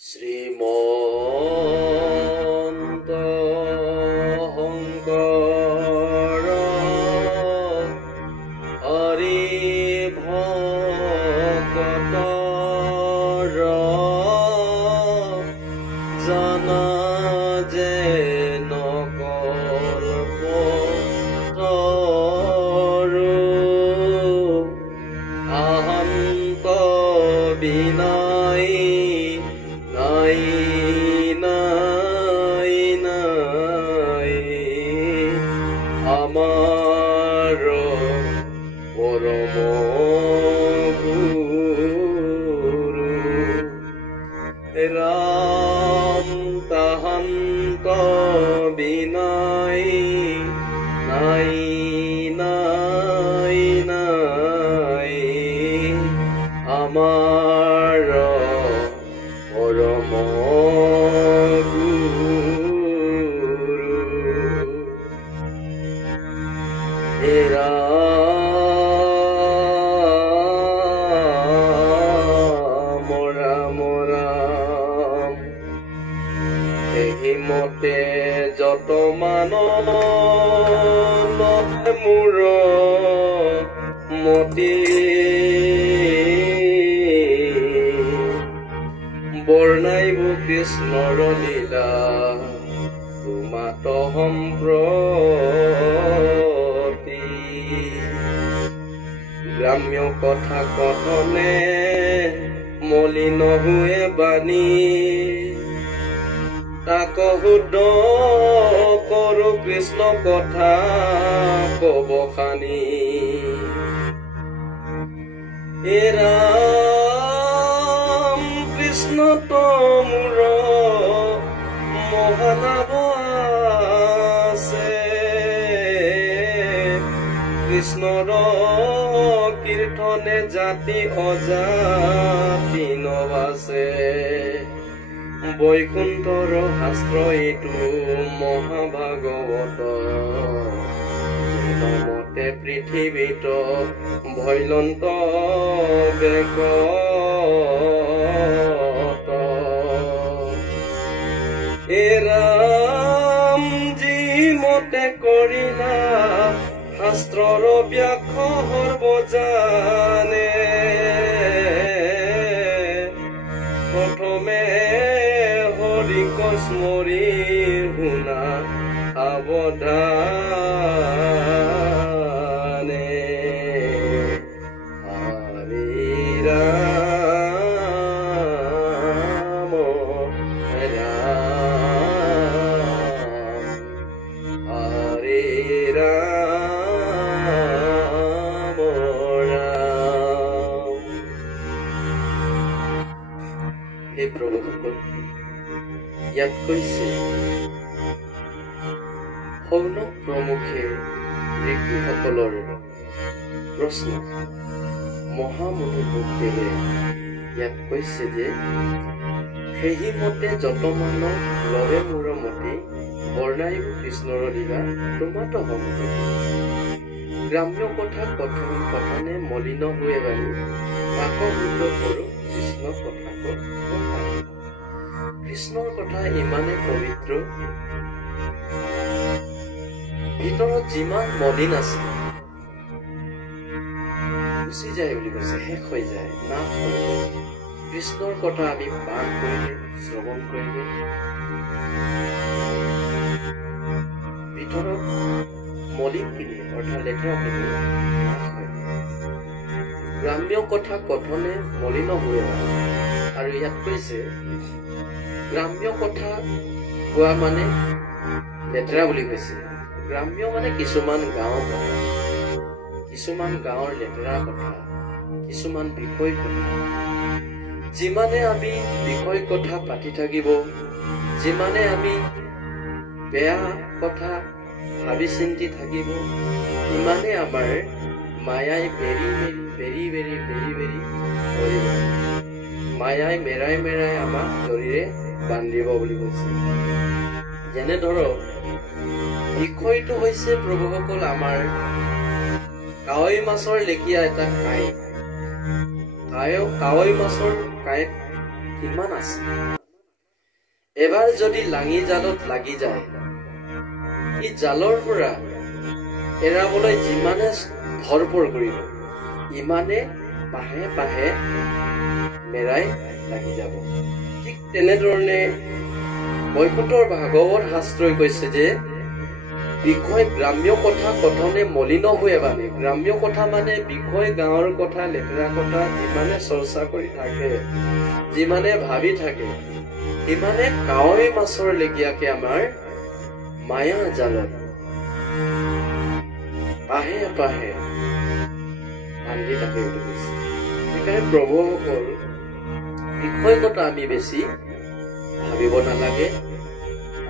শ্ৰীমন্ত শংকৰ হৰি ভকতৰ জন যে নকল্পতৰু আহন্ত বিনয় নাই নাই নাই আমার পরম গুরু রাম তাহান্ত বিনয় নাই নাই নাই আমার পরম গুরু হে রাম রাম রাম এই মতে যত মানৱ মোৰ মতি বৰ্ণাইব কৃষ্ণৰ লীলা তোমাত সম্প্ৰতি গ্ৰাম্য কথা কথনে মলিন হুৱে বাণী তাক শুদ্ধ কৰো কৃষ্ণ কথা কব খানি হে ৰাম কৃষ্ণ তোৰ মহানাম আছে কৃষ্ণৰ কীৰ্তনে জাতি অজাতি নবাছে বৈকুণ্ঠৰ শাস্ত্ৰ এইটো মহাভাগৱত মতে পৃথিৱীত ভৈলন্ত বেগত হে ৰাম যি মতে কৰিলা শাস্ত্ৰৰ ব্যাখ্যা সৰ্বজানে প্ৰথমে হৰিক স্মৰি শুনা সাৱধানে হৰি ৰাম ৰাম হৰি ৰাম ৰাম হে প্ৰভুসকল ইয়াত কৈছে সৌনক প্ৰমুখে ঋষিসকলৰ প্ৰশ্ন মহামুনি বুদ্ধদেৱে ইয়াত কৈছে যে সেই মতে যত মানৱ লৰে মোৰ মতে বৰ্ণাইব কৃষ্ণৰ লীলা তোমাত সম্প্ৰতি গ্ৰাম্য কথা কথনে মলিন হুৱে বাণী তাক শুদ্ধ কৰো কৃষ্ণ কথা কৃষ্ণৰ কথা ইমানে পবিত্ৰ ভিতৰত যিমান মলিন আছে গুচি যায় বুলি কৈছে শেষ হৈ যায় নাশ হৈ যায় কৃষ্ণৰ কথা আমি পাঠ কৰিলে শ্ৰৱণ কৰিলে ভিতৰত মলিনখিনি অৰ্থাৎ লেতেৰাখিনি নাশ হয় গ্ৰাম্য কথা কথনে মলিন হৈ আৰু ইয়াত কৈছে গ্ৰাম্য কথা কোৱা মানে লেতেৰা বুলি কৈছে গ্ৰাম্য মানে কিছুমান গাঁও কথা কিছুমান গাঁৱৰ লেতেৰা কথা কিছুমান বিষয় কথা যিমানে আমি বিষয় কথা পাতি থাকিব যিমানে আমি বেয়া কথা ভাবি চিন্তি থাকিব ইমানে আমাৰ মায়াই বেৰি বেৰি বেৰি বেৰি বেৰি কৰিব মায়াই মেৰাই মেৰাই আমাক জৰিৰে বান্ধিব বুলি কৈছে যেনে ধৰক বিষয়টো হৈছে প্ৰভুসকল আমাৰ কাৱৈ মাছৰ লেখিয়া এটা কাঁইট কাৱৈ মাছৰ কাঁইট কিমান আছে এবাৰ যদি লাঙি জালত লাগি যায়, ই জালৰ পৰা এৰাবলৈ যিমানে ভৰপৰ কৰিব, ইমানে পাহে পাহে মেৰাই লাগি যাব। ঠিক তেনেধৰণে বৈকুণ্ঠৰ ভাগৱত শাস্ত্ৰই কৈছে যে বিষয় গ্ৰাম্য কথা কথনে মলিন হৈ মানে, গ্ৰাম্য কথা মানে বিষয় গাঁৱৰ কথা, লেতেৰা কথা যিমানে চৰ্চা কৰি থাকে, যিমানে ভাবি থাকে, সিমানে কাৱৈ মাছৰ লেগীয়াকে আমাৰ মায়া জালত পাহে পাহে বান্ধি থাকে বুলি কৈছে। সেইকাৰণে প্ৰভুসকল বিষয় কথা আমি বেছি ভাবিব নালাগে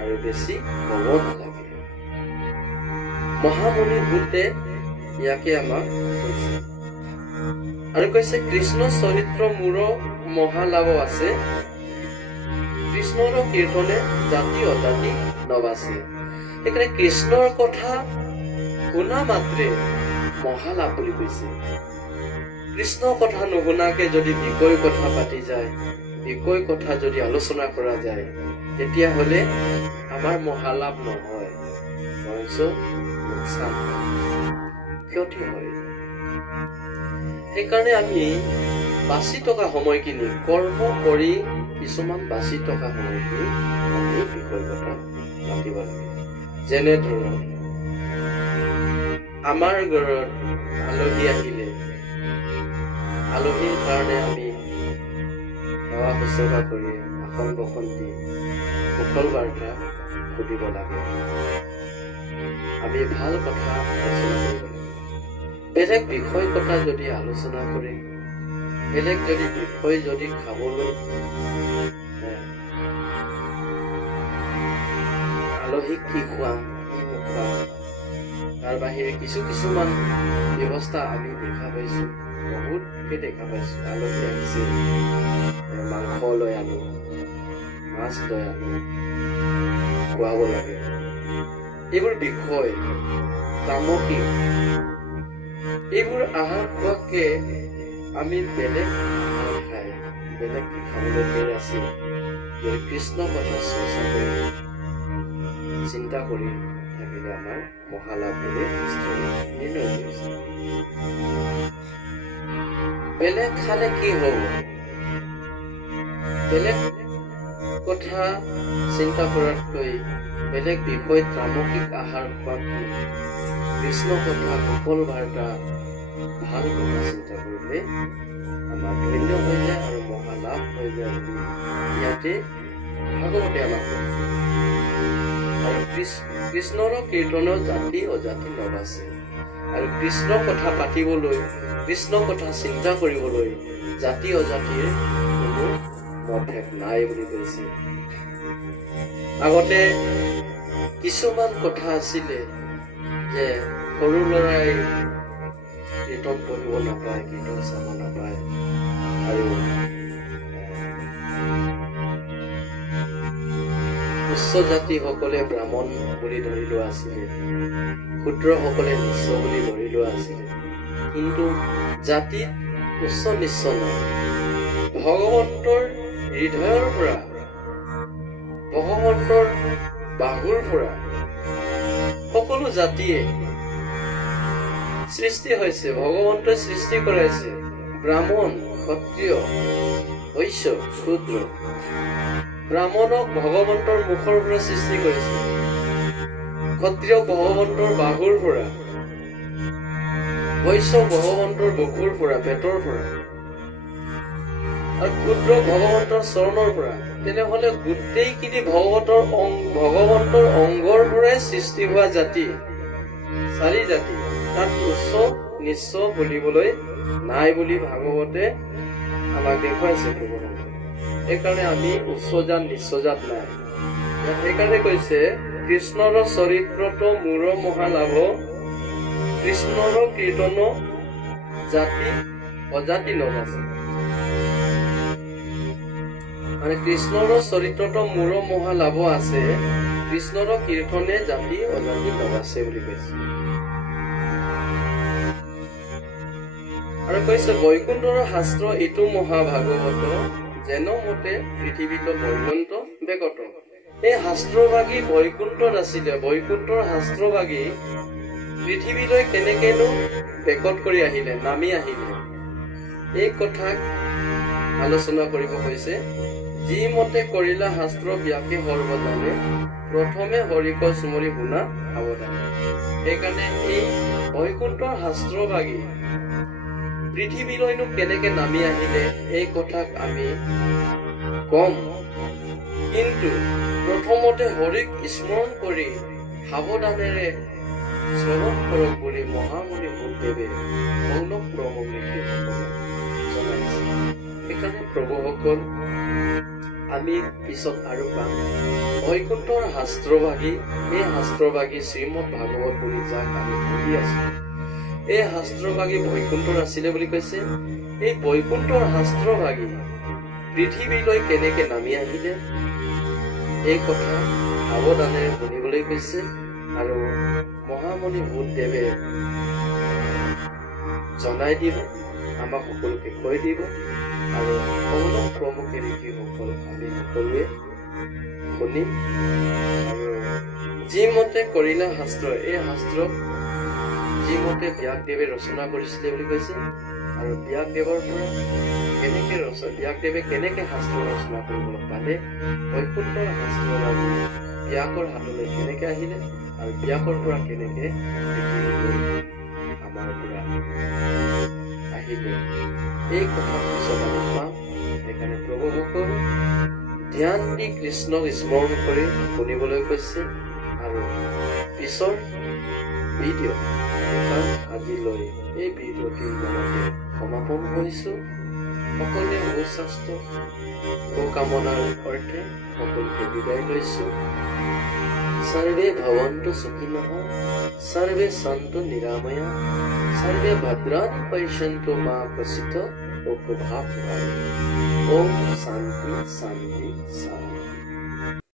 আৰু বেছি ক'ব নালাগে। মহামুনি ভূতে ইয়াকে আমাক কৈছে আৰু কৈছে কৃষ্ণ চৰিত্ৰ মোৰ মহালাভ আছে, কৃষ্ণৰ কীৰ্তনে জাতি অজাতি নবাছে। সেইকাৰণে কৃষ্ণৰ কথা শুনা মাত্ৰে মহালাভ বুলি কৈছে। কৃষ্ণৰ কথা নুশুনাকে যদি বিষয় কথা পাতি যায়, বিষয় কথা যদি আলোচনা কৰা যায়, তেতিয়াহ'লে আমাৰ মহালাভ নহয়, বৰঞ্চ লোকচান হয়, ক্ষতি হয়। সেইকাৰণে আমি বাচি থকা সময়খিনি কৰ্ম কৰি কিছুমান বাচি থকা সময়খিনি আমি বিষয় কথা পাতিব লাগে। যেনে ধৰক আমাৰ ঘৰত আলহী আহিলে, আলহীৰ কাৰণে আমি সেৱা শুশ্ৰূষা কৰি আসন বসন দি কুশল বাৰ্তা সুধিব লাগে। আমি ভাল কথা আলোচনা কৰিব লাগে। বেলেগ বিষয় কথা যদি আলোচনা কৰে, বেলেগ যদি বিষয় যদি খাবলৈ আলহীক কি খুৱাম কি নোখুৱাম, তাৰ বাহিৰে কিছুমান ব্যৱস্থা আমি দেখা পাইছো, বহুতকে দেখা পাইছো। আলহী আহিছে, মাংস লৈ আনো, মাছ লৈ আনো, খুৱাব লাগে। এইবোৰ বিষয় তামসিক, এইবোৰ আহাৰ খোৱাকে আমি বেলেগ খাই বেলেগ খাবলৈ বেৰ আছে। যদি কৃষ্ণ কথা চৰ্চা কৰি চিন্তা কৰি থাকিলে আমাৰ মহালাভ বুলি নিৰ্ণয় কৰিছে। বেলেগ খালে কি হ'ব? বেলেগ কথা চিন্তা কৰাতকৈ বেলেগ বিষয় তামসিক আহাৰ খোৱাতকৈ কৃষ্ণ কথা, কুশল বাৰ্তা, ভাল কথা চিন্তা কৰিলে আমাৰ ধন্য হৈ যায় আৰু মহালাভ হৈ যায় বুলি ইয়াতে ভাগৱতে আমাক কৈছে। আৰু কৃষ্ণৰ কীৰ্তনৰ জাতি অজাতি নবাছে। আৰু কৃষ্ণৰ কথা পাতিবলৈ, কৃষ্ণৰ কথা চিন্তা কৰিবলৈ জাতি অজাতিৰ কোনো মতভেদ নাই বুলি কৈছে। আগতে কিছুমান কথা আছিলে যে সৰু ল'ৰাই কীৰ্তন পঢ়িব নাপায়, কীৰ্তন চাব নাপায়, আৰু উচ্চ জাতিসকলে ব্ৰাহ্মণ বুলি ধৰি লোৱা আছিলে, ক্ষুদ্ৰসকলে নিস্য বুলি ধৰি লোৱা আছিলে। কিন্তু জাতিত উচ্চ নিচ্চ নাই। ভগৱন্তৰ হৃদয়ৰ পৰা, ভগৱন্তৰ বাহুৰ পৰা সকলো জাতিয়ে সৃষ্টি হৈছে, ভগৱন্তই সৃষ্টি কৰাইছে। ব্ৰাহ্মণ, ক্ষত্ৰিয়, বৈশ্য, শূদ্ৰ। ব্ৰাহ্মণক ভগৱন্তৰ মুখৰ পৰা সৃষ্টি কৰিছে, ক্ষত্ৰিয় ভগৱন্তৰ বাহুৰ পৰা, বৈশ্য ভগৱন্তৰ বুকুৰ পৰা, পেটৰ পৰা, আৰু ক্ষুদ্ৰ ভগৱন্তৰ চৰণৰ পৰা। তেনেহলে গোটেইখিনি ভগৱন্তৰ অংগৰ পৰাই সৃষ্টি হোৱা জাতি, 4 জাতি। তাত উচ্চ নিচ্চ বুলিবলৈ নাই বুলি ভাগৱতে আমাক দেখুৱাইছে। সেইকাৰণে আমি উচ্চ জাত নিচ্চ জাত নাই। সেইকাৰণে কৈছে কৃষ্ণৰ চৰিত্ৰটো মোৰ মহালাভ, কৃষ্ণৰ কীৰ্তন জাতি অজাতি নবাছে। মানে কৃষ্ণৰ চৰিত্ৰটো মোৰ মহালাভ আছে, কৃষ্ণৰ কীৰ্তনে জাতি অজাতি নবাছে বুলি কৈছে। আৰু কৈছে বৈকুণ্ঠৰ শাস্ত্ৰ এইটো মহাভাগৱত, যেন মতে পৃথিৱীত বৈকুণ্ঠ বেকত এই শাস্ত্ৰভাগী বৈকুণ্ঠত আছিলে। বৈকুণ্ঠৰ শাস্ত্ৰভাগী পৃথিৱীলৈ কেনেকেনো বেকত কৰি আহিলে, নামি আহিলে, এই কথাক আলোচনা কৰিব কৈছে। যি মতে কৰিলা শাস্ত্ৰ ব্যাকে সৰ্বজানে, প্ৰথমে হৰিক চুমৰি শুনা সাৱধানে। সেইকাৰণে এই বৈকুণ্ঠৰ শাস্ত্ৰভাগী পৃথিৱীলৈনো কেনেকে নামি আহিলে এই কথাক আমি কম, কিন্তু প্ৰথমতে হৰিক স্মৰণ কৰি সাৱধানেৰে শ্ৰৱণ কৰক বুলি মহামুনি বুদ্ধদেৱে মৌনক প্ৰমক ঋষিসকলক জনাইছে। সেইকাৰণে প্ৰভুসকল, আমি পিছত আৰু পাম বৈকুণ্ঠৰ শাস্ত্ৰভাগী। এই শাস্ত্ৰভাগী শ্ৰীমদ ভাগৱত বুলি যাক আমি পঢ়ি আছো, এই শাস্ত্ৰভাগী বৈকুণ্ঠৰ আছিলে বুলি কৈছে। এই বৈকুণ্ঠৰ শাস্ত্ৰভাগী পৃথিৱীলৈ কেনেকে নামি আহিলে এই কথা সাৱধানেৰে শুনিবলৈ কৈছে। আৰু মহামুনি বুদ্ধদেৱে জনাই দিব, আমাক সকলোকে কৈ দিব। আৰু মৌনক প্ৰমুখে ঋষিসকল আমি সকলোৱে শুনিম। আৰু যি মতে কৰিলা শাস্ত্ৰ, এই শাস্ত্ৰক যি মতে ব্যাসদেৱে ৰচনা কৰিছিলে বুলি কৈছে। আৰু ব্যাসদেৱৰ পৰা ব্যাসদেৱে কেনেকে শাস্ত্ৰ ৰচনা কৰিবলৈ পালে, বৈকুণ্ঠৰ শাস্ত্ৰভাগী ব্যাসৰ হাতলৈ কেনেকে আহিলে, আৰু ব্যাসৰ পৰা কেনেকে আমাৰ পৰা আহিলে, এই কথা পিছত আমি পাম। সেইকাৰণে প্ৰভুসকল, ধ্যান দি কৃষ্ণক স্মৰণ কৰি শুনিবলৈ কৈছে। আৰু পিছৰ ভিডিঅ' আজিলৈ এই ভিডিঅ'টি ইমানতে সমাপন কৰিছো। সকলোৱে সুস্বাস্থ্য সুকামনাৰ অৰ্থে সকলোকে বিদায় লৈছো। सर्वे भवन्तु सुखिनः, सर्वे सन्तु निरामया, सर्वे भद्राणि पश्यन्तु मा कश्चित् दुःखभाग् भवेत्। ओम शांति शांति शांति।